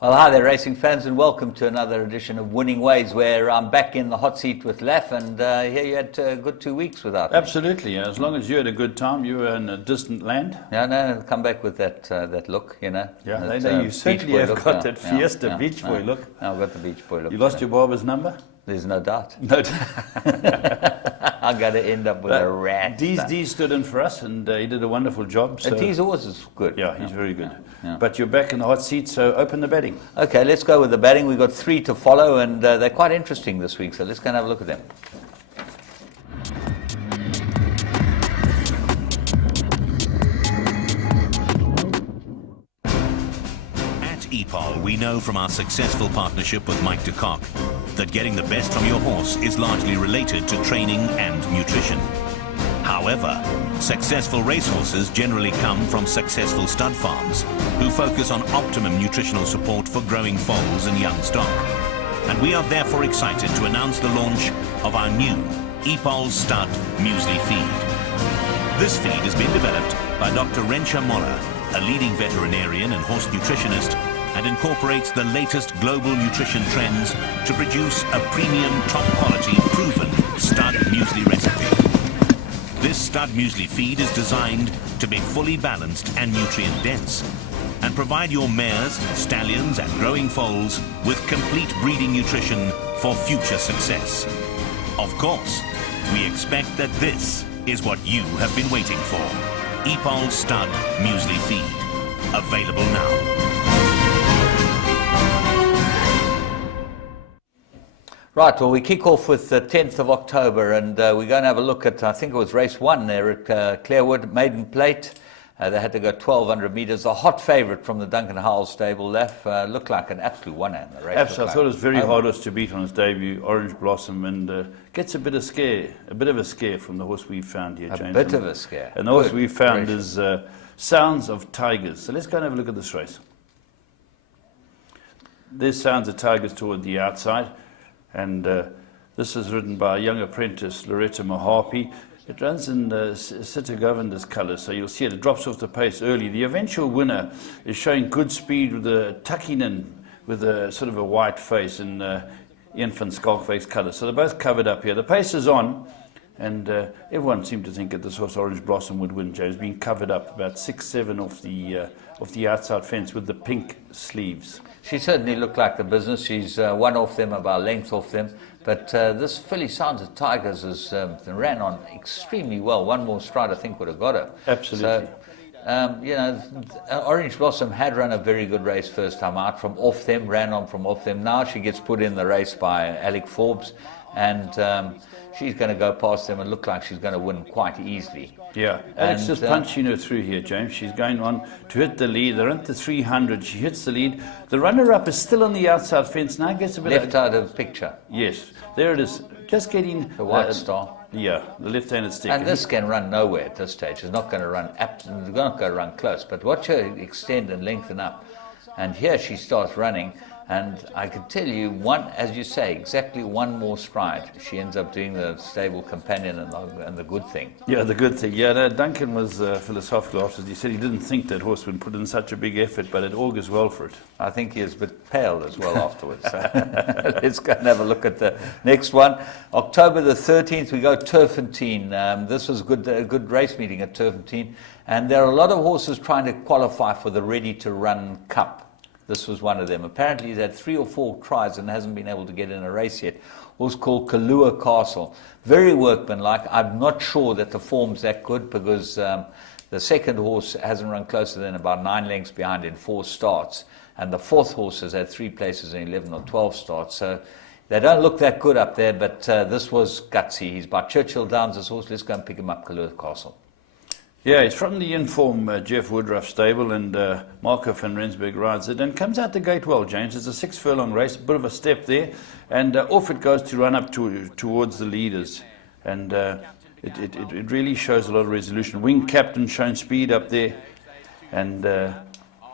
Well, hi there, racing fans, and welcome to another edition of Winning Ways, where I'm back in the hot seat with Laf, and here you had a good 2 weeks without me. Absolutely. As long as you had a good time, you were in a distant land. Yeah, no, come back with that look, you know. Yeah, that, you certainly have got that Fiesta Beach Boy look. I've got the Beach Boy look. You lost your barber's number? There's no doubt. No. I'm going to end up with a rat. Dees stood in for us, and he did a wonderful job. So. Dees always is good. Yeah, he's very good. Yeah. But you're back in the hot seat, so open the batting. Okay, let's go with the batting. We've got 3 to follow, and they're quite interesting this week, so let's go and have a look at them. EPOL, we know from our successful partnership with Mike de Kock that getting the best from your horse is largely related to training and nutrition. However, successful racehorses generally come from successful stud farms who focus on optimum nutritional support for growing foals and young stock. And we are therefore excited to announce the launch of our new EPOL Stud Muesli Feed. This feed has been developed by Dr. Rensha Moller, a leading veterinarian and horse nutritionist, and incorporates the latest global nutrition trends to produce a premium, top-quality, proven stud muesli recipe. This stud muesli feed is designed to be fully balanced and nutrient-dense and provide your mares, stallions, and growing foals with complete breeding nutrition for future success. Of course, we expect that this is what you have been waiting for. EPOL Stud Muesli Feed. Available now. Right, well, we kick off with the 10th of October, and we're going to have a look at, I think it was race 1 there at Clearwood, Maiden Plate. They had to go 1,200 metres. A hot favourite from the Duncan Howell stable left. Looked like an absolute winner in the race. Absolutely. I thought it was very hardest to beat on his debut, Orange Blossom, and gets a bit of a scare from the horse we found here, James. A bit of a scare. And the horse we found is Sounds of Tigers. So let's go and have a look at this race. There's Sounds of Tigers toward the outside, and this is ridden by a young apprentice, Loretta Mahapi. It runs in Sitter Govinder's colours, so you'll see it drops off the pace early. The eventual winner is showing good speed with a tucking in with a sort of a white face in infant skull face colours. So they're both covered up here. The pace is on, and everyone seemed to think that this horse Orange Blossom would win, Joe's being covered up about 6-7 off the outside fence with the pink sleeves. She certainly looked like the business. She's one off them, about a length off them. But this filly Sounds of Tigers has ran on extremely well. One more stride, I think, would have got her. Absolutely. So, Orange Blossom had run a very good race first time out from off them, ran on from off them. Now she gets put in the race by Alec Forbes, and she's going to go past them and look like she's going to win quite easily. Yeah, Alex just punching her through here, James. She's going on to hit the lead. They're at the 300. She hits the lead. The runner-up is still on the outside fence. Now gets a bit left out of the picture. Yes, there it is. Just getting the white star. Yeah, the left-handed stick. And this can run nowhere at this stage. It's not going to run. Absolutely, not going to run close. But watch her extend and lengthen up. And here she starts running. And I can tell you, as you say, exactly one more stride. She ends up doing the stable companion and the good thing. Yeah, the good thing. Yeah, no, Duncan was philosophical afterwards. He said he didn't think that horse would put in such a big effort, but it augurs well for it. I think he is a bit pale as well afterwards. So let's go and have a look at the next one. October the 13th, we go Turfentine. This was a good race meeting at Turfentine. And there are a lot of horses trying to qualify for the Ready to Run Cup. This was one of them. Apparently he's had 3 or 4 tries and hasn't been able to get in a race yet. Horse called Kalua Castle. Very workmanlike. I'm not sure that the form's that good because the second horse hasn't run closer than about 9 lengths behind in 4 starts. And the fourth horse has had 3 places in 11 or 12 starts. So they don't look that good up there, but this was gutsy. He's by Churchill Downs, this horse. Let's go and pick him up, Kalua Castle. Yeah, he's from the Inform Jeff Woodruff stable, and Marco van Rensburg rides it and comes out the gate well, James. It's a 6 furlong race, a bit of a step there, and off it goes to run up towards the leaders. And it really shows a lot of resolution. Wing Captain showing speed up there, and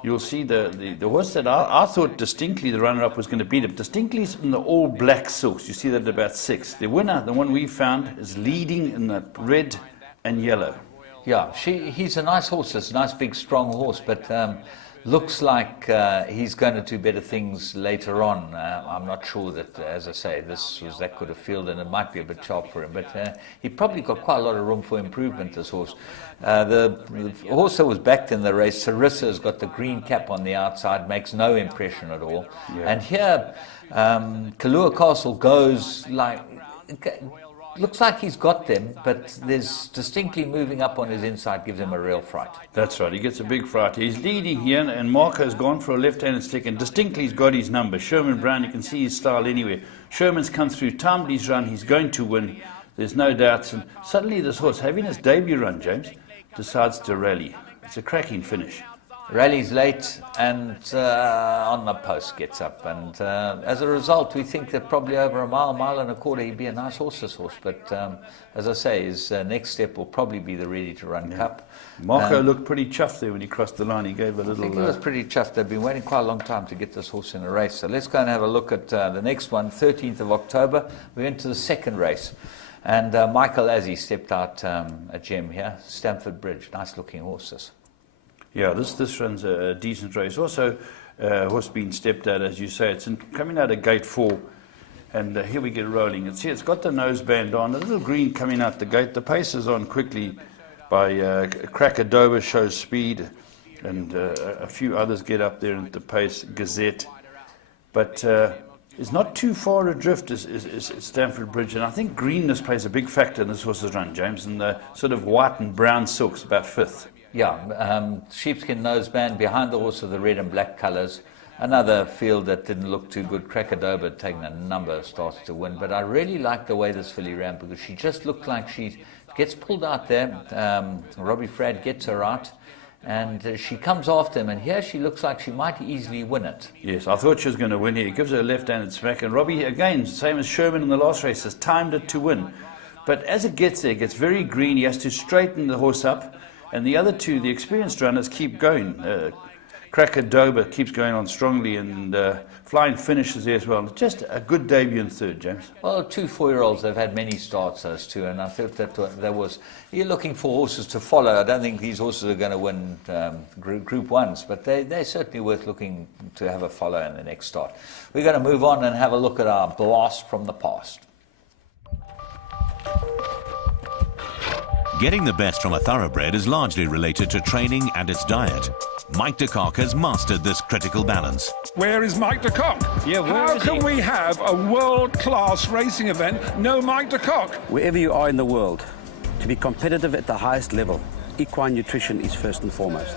you'll see the horse that I thought distinctly the runner-up was going to beat him. Distinctly is in the all-black silks. You see that at about 6. The winner, the one we found, is leading in the red and yellow. Yeah, he's a nice horse. It's a nice, big, strong horse. But looks like he's going to do better things later on. I'm not sure that, as I say, this was that good a field, and it might be a bit sharp for him, but he probably got quite a lot of room for improvement, this horse. The horse that was backed in the race, Sarissa, has got the green cap on the outside, makes no impression at all. Yeah. And here, Kalua Castle goes like... Looks like he's got them, but there's distinctly moving up on his inside gives him a real fright. That's right, he gets a big fright. He's leading here, and Marco's gone for a left-handed stick, and distinctly he's got his number. Sherman Brown, you can see his style anywhere. Sherman's come through, timed his run, he's going to win. There's no doubts. And suddenly this horse, having his debut run, James, decides to rally. It's a cracking finish. Rallies late and on the post gets up, and as a result we think that probably over a mile and a quarter he'd be a nice horse, this horse, but as I say, his next step will probably be the Ready to Run Cup. Marco looked pretty chuffed there when he crossed the line. He gave a I little... think he was pretty chuffed. They've been waiting quite a long time to get this horse in a race, so let's go and have a look at the next one. 13th of October we went to the second race, and Michael Azzi stepped out a gem here, Stamford Bridge, nice looking horses. Yeah, this runs a decent race. Also, horse being stepped out, as you say. It's coming out of gate 4, and here we get rolling. It's got the noseband on, a little green coming out the gate. The pace is on quickly by Crackadoba, shows speed, and a few others get up there at the pace, Gazette. But it's not too far adrift is Stamford Bridge, and I think greenness plays a big factor in this horse's run, James, and the sort of white and brown silk's about 5th. Yeah, sheepskin noseband behind the horse of the red and black colours. Another field that didn't look too good. Crackadoba had taken a number of starts to win, but I really like the way this filly ran because she just looked like she gets pulled out there. Robbie Frad gets her out, and she comes after him, and here she looks like she might easily win it. Yes, I thought she was going to win here. He gives her a left-handed smack, and Robbie, again, same as Sherman in the last race, has timed it to win. But as it gets there, it gets very green. He has to straighten the horse up. And the other two, the experienced runners, keep going. Crackadoba keeps going on strongly, and Flying finishes there as well. Just a good debut in third, James. Well, 2 4-year-olds, they've had many starts, those two, and I thought that there was... You're looking for horses to follow. I don't think these horses are going to win Group 1s, but they're certainly worth looking to have a follow in the next start. We're going to move on and have a look at our blast from the past. Getting the best from a thoroughbred is largely related to training and its diet. Mike de Kock has mastered this critical balance. Where is Mike de Kock? Yeah, where How is can he? we have a world-class racing event, no Mike de Kock? Wherever you are in the world, to be competitive at the highest level, equine nutrition is first and foremost.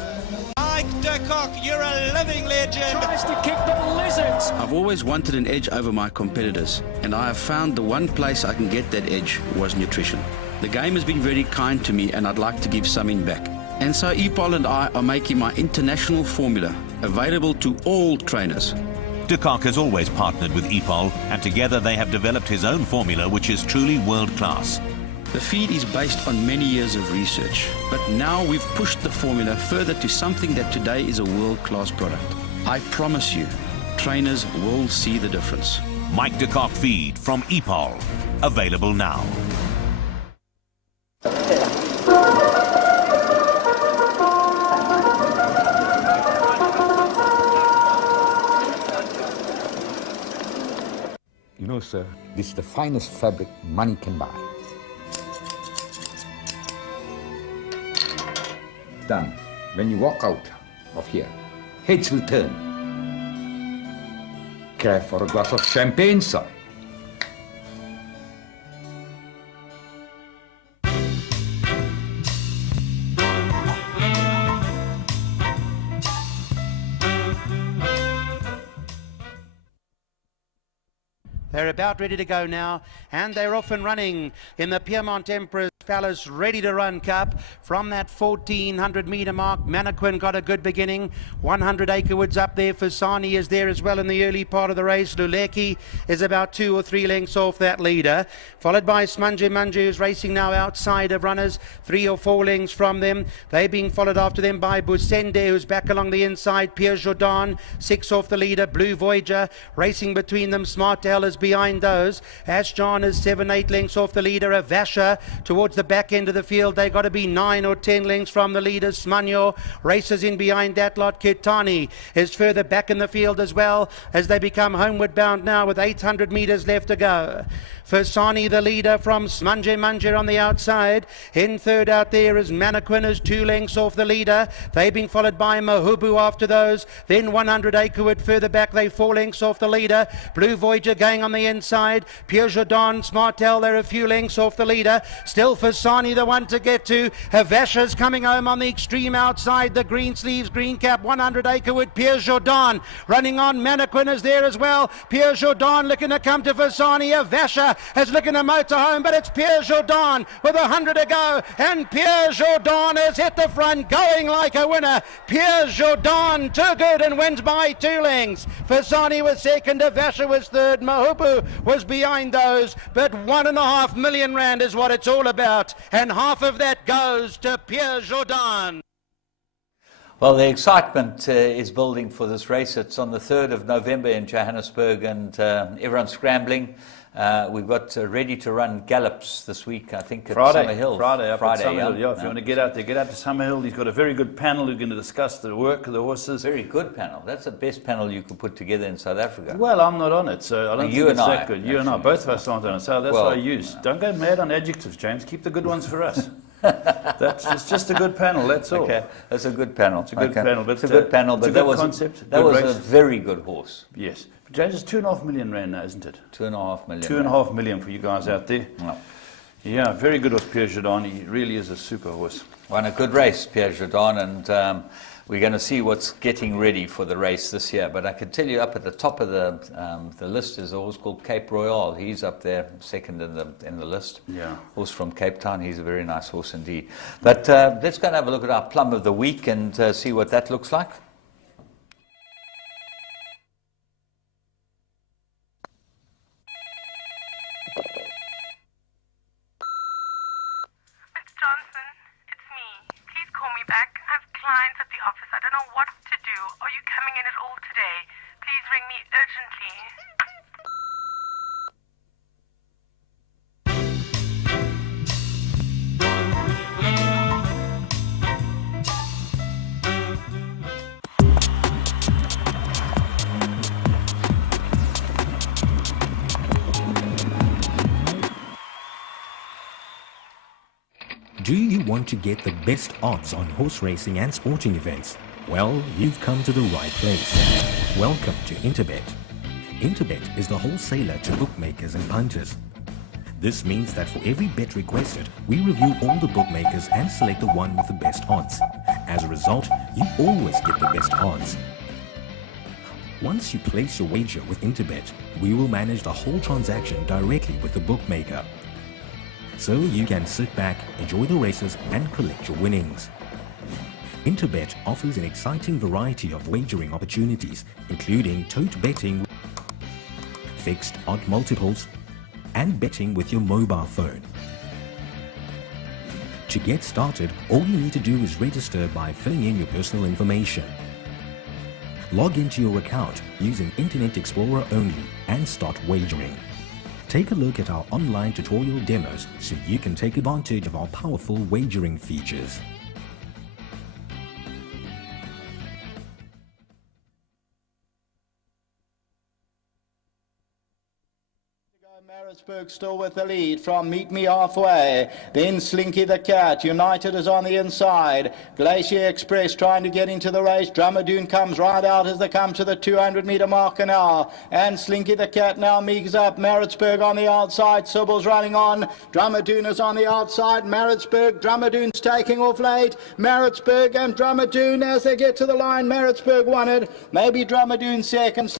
Mike de Kock, you're a living legend. Tries to kick the lizards. I've always wanted an edge over my competitors, and I have found the one place I can get that edge was nutrition. The game has been very kind to me, and I'd like to give something back. And so EPOL and I are making my international formula available to all trainers. De Kock has always partnered with EPOL, and together they have developed his own formula, which is truly world-class. The feed is based on many years of research, but now we've pushed the formula further to something that today is a world-class product. I promise you, trainers will see the difference. Mike de Kock feed from EPOL. Available now. You know, sir, this is the finest fabric money can buy. Done. When you walk out of here, heads will turn. Care for a glass of champagne, sir? They're about ready to go now, and they're off and running in the Piermont Emperor's Palace Ready to Run Cup. From that 1400 metre mark, Mannequin got a good beginning. 100 Acrewoods up there. Fasani is there as well in the early part of the race. Luleki is about 2 or 3 lengths off that leader, followed by Smunge Munge, who's racing now outside of runners, 3 or 4 lengths from them. They're being followed after them by Busende, who's back along the inside. Pierre Jordan, 6 off the leader. Blue Voyager racing between them. Smart Hell has been behind those. Ashjan is 7-8 lengths off the leader. Avasha towards the back end of the field. They got to be 9 or 10 lengths from the leader. Smanyo races in behind that lot. Kitani is further back in the field as well as they become homeward bound now with 800 metres left to go. Fersani, the leader from Smanje Manje on the outside. In third out there is Mannequin, is 2 lengths off the leader. They being followed by Mahubu after those. Then 100 Akerwood further back. They 4 lengths off the leader. Blue Voyager going on the inside. Pierre Jordan, Smartel, they're a few lengths off the leader. Still Fersani the one to get to. Havasha's coming home on the extreme outside. The green sleeves, green cap, 100 Akerwood. Pierre Jordan running on. Mannequin is there as well. Pierre Jordan looking to come to Fersani. Havasha is looking to motor home, but it's Pierre Jordan with 100 to go, and Pierre Jordan is hit the front, going like a winner. Pierre Jordan, too good, and wins by 2 lengths. Fersani was second, Avasha was third, Mahubu was behind those, but 1.5 million rand is what it's all about, and half of that goes to Pierre Jordan. Well, the excitement is building for this race. It's on the 3rd of November in Johannesburg, and everyone's scrambling. We've got ready to run gallops this week, I think, at Summerhill. Friday, up at Summerhill, yeah. If you want to get out there, get out to Summerhill. He's got a very good panel who's going to discuss the work of the horses. Very good panel. That's the best panel you could put together in South Africa. Well, I'm not on it, so I don't think it's that good. You and I, both of us aren't on it, so that's what I use. Don't go mad on adjectives, James. Keep the good ones for us. It's just a good panel, that's all. Okay, that's a good panel. It's a good panel, but it's a good panel, but that was a very good horse. Yes. But James, it's 2.5 million rand now, isn't it? 2.5 million. 2.5 million for you guys out there. No. Yeah, very good horse, Pierre Jordan. He really is a super horse. Won a good race, Pierre Jordan, and we're going to see what's getting ready for the race this year. But I can tell you, up at the top of the list is a horse called Cape Royale. He's up there, second in the list. Yeah. Horse from Cape Town. He's a very nice horse indeed. But let's go and have a look at our plum of the week and see what that looks like. Clients at the office. I don't know what to do. Are you coming in at all today? Please ring me urgently. Do you want to get the best odds on horse racing and sporting events? Well, you've come to the right place. Welcome to Interbet. Interbet is the wholesaler to bookmakers and punters. This means that for every bet requested, we review all the bookmakers and select the one with the best odds. As a result, you always get the best odds. Once you place your wager with Interbet, we will manage the whole transaction directly with the bookmaker. So you can sit back, enjoy the races, and collect your winnings. Interbet offers an exciting variety of wagering opportunities, including tote betting, fixed odd multiples, and betting with your mobile phone. To get started, all you need to do is register by filling in your personal information. Log into your account using Internet Explorer only and start wagering. Take a look at our online tutorial demos so you can take advantage of our powerful wagering features. Maritzburg still with the lead from Meet Me Halfway. Then Slinky the Cat. United is on the inside. Glacier Express trying to get into the race. Drummadoon comes right out as they come to the 200-meter marker now. And Slinky the Cat now meeks up. Maritzburg on the outside. Sybil's running on. Drummadoon is on the outside. Maritzburg. Drummadoon's taking off late. Maritzburg and Drummadoon as they get to the line. Maritzburg won it. Maybe Drummadoon second.